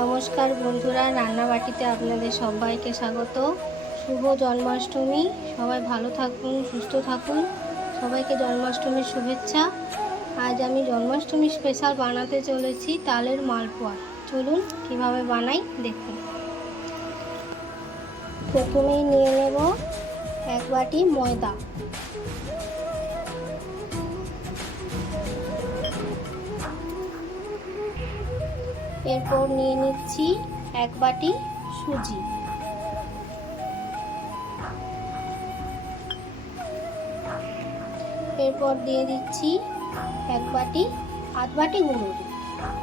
নমস্কার বন্ধুরা রান্নাবাটিতে আপনাদের সবাইকে স্বাগত। শুভ জন্মাষ্টমী। সবাই ভালো থাকুন, সুস্থ থাকুন। সবাইকে জন্মাষ্টমীর শুভেচ্ছা। আজ আমি জন্মাষ্টমী স্পেশাল বানাতে চলেছি তালের মালপোয়া। চলুন কীভাবে বানাই দেখুন। প্রথমেই নিয়ে নেব এক বাটি ময়দা। এরপর নিয়ে নিচ্ছি এক বাটি সুজি। এরপর দিয়ে দিচ্ছি এক বাটি, আধ বাটি গুঁড়ো।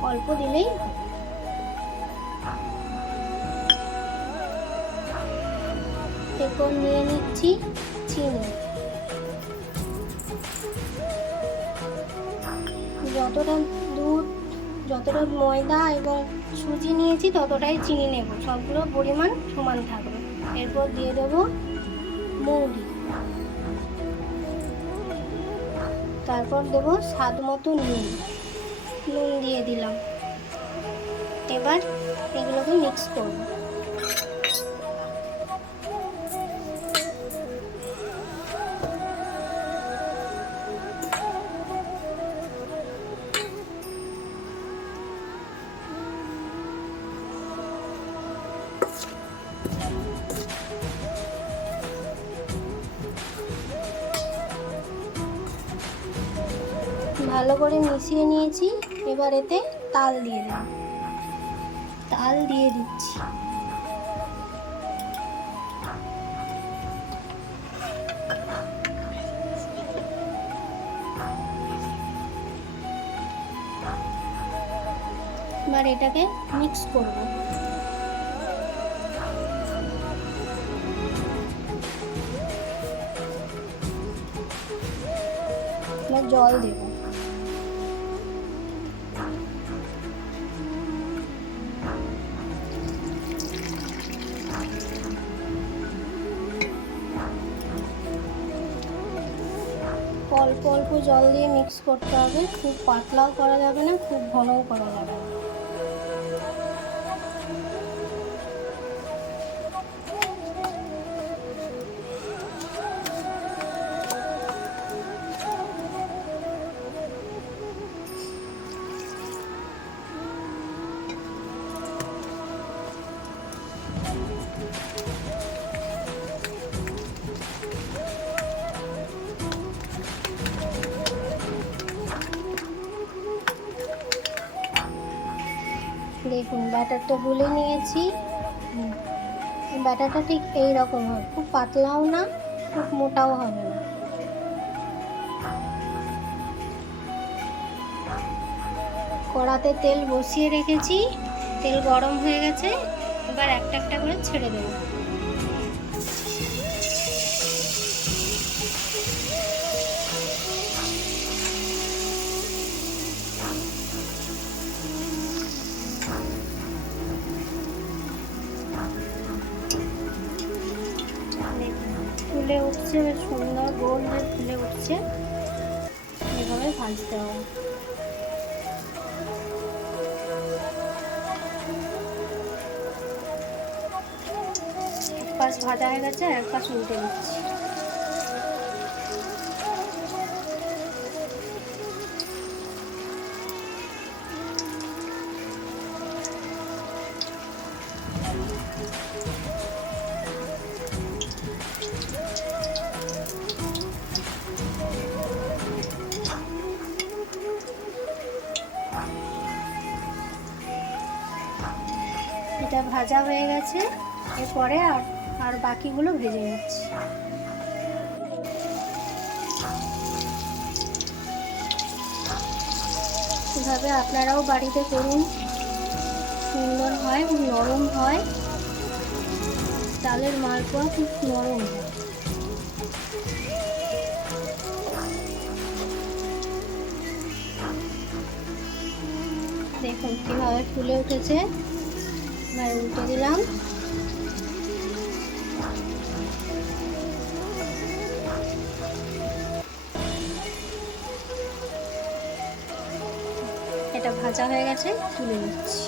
অল্প দিলেই এরপর নিয়ে নিচ্ছি চিনি। যতটা যতটা ময়দা এবং সুজি নিয়েছি, ততটাই চিনি নেব। সবগুলো পরিমাণ সমান থাকবে। এরপর দিয়ে দেব মৌরি। তারপর দেব স্বাদ মতো নুন। নুন দিয়ে দিলাম। এবার এগুলোকে মিক্স করব। ভালো করে মিশিয়ে নিয়েছি। এবার এতে তাল দিয়ে দেব। তাল দিয়ে দিচ্ছি। এবার এটাকে মিক্স করব। জল দেবো। অল্প অল্প জল দিয়ে মিক্স করতে হবে। খুব পাতলাও করা যাবে না, খুব ভালোও করা যাবে না। ব্যাটারটা গুলে নিয়েছি। ব্যাটারটা ঠিক এই রকম হবে। খুব পাতলাও না, খুব মোটাও হবে না। কড়াতে তেল বসিয়ে রেখেছি। তেল গরম হয়ে গেছে, এবার একটা একটা করে ছেড়ে দেবো। বেশ সুন্দর গোল হয়ে ফুলে উঠছে। এভাবে ভাজতে হবে। এক পাশ ভাজা হয়ে গেছে এক পাশ উল্টে দিচ্ছি। এটা ভাজা হয়ে গেছে। এরপরে আর আর বাকিগুলো ভেজে নিচ্ছি। এভাবে আপনারাও বাড়িতে করুন। সুন্দর হয় নরম হয়। চালের মালপোয়া খুব নরম হয়। দেখুন কীভাবে ফুলে উঠেছে। এবার উল্টে দিলাম। এটা ভাজা হয়ে গেছে তুলে নিচ্ছি।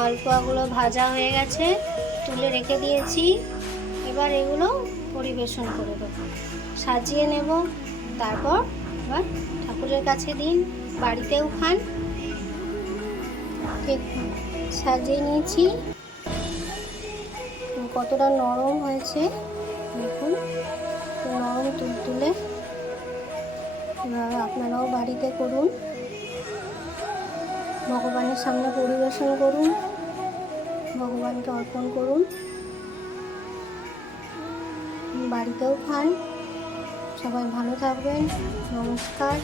মালপোয়াগুলো ভাজা হয়ে গেছে, তুলে রেখে দিয়েছি। এবার এগুলো পরিবেশন করে দেবো। সাজিয়ে নেব, তারপর এবার ঠাকুরের কাছে দিন, বাড়িতেও খান। সাজিয়ে নিয়েছি। কতটা নরম হয়েছে, দেখুন। নরম তুলতুলে। আপনারাও বাড়িতে করুন। ভগবানের সামনে পরিবেশন করুন ভগবানকে অর্পণ করুন। বাড়িতেও খান। সবাই ভালো থাকবেন। নমস্কার।